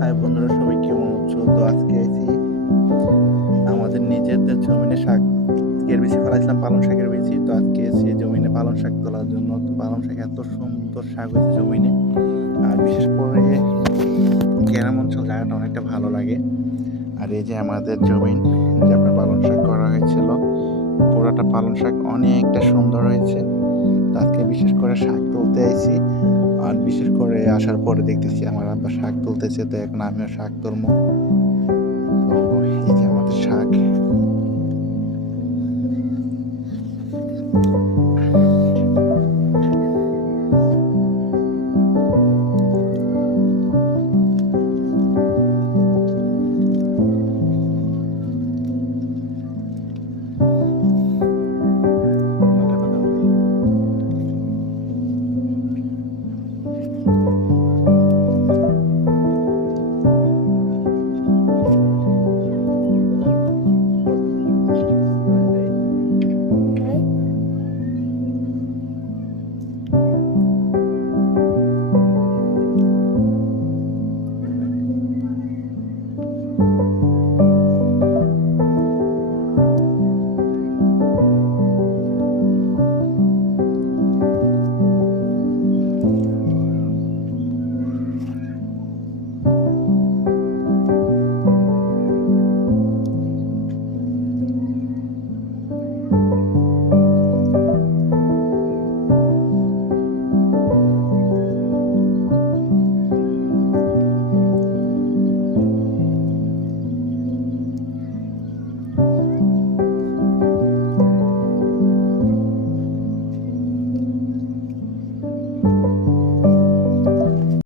High বন্ধুরা, সবাই কেমন আছো? তো আজকে আইছি আমাদের নিজেদের জমিনে শাকের বিচি ফেলাইছিলাম, পালং শাকের বিচি। তো আজকে এসে জমিনে পালং শাক তোলার জন্য। তো পালং শাক এত সুন্দর শাক হয়েছে জমিনে, আর বিশেষ করে গ্রাম অঞ্চল জায়গাটা অনেকটা ভালো লাগে। আর এই যে আমাদের জমিন, যে আপনার পালং শাক করা হয়েছিল, পুরোটা পালং শাক অনেকটা সুন্দর হয়েছে। তো আজকে বিশেষ করে শাক তুলতে আইছি, আর বিশেষ করে আসার পরে দেখতেছি আমার আব্বা শাক তুলতেছে, তো এখন আমিও শাক তুলবো। তো এই যে আমাদের শাক।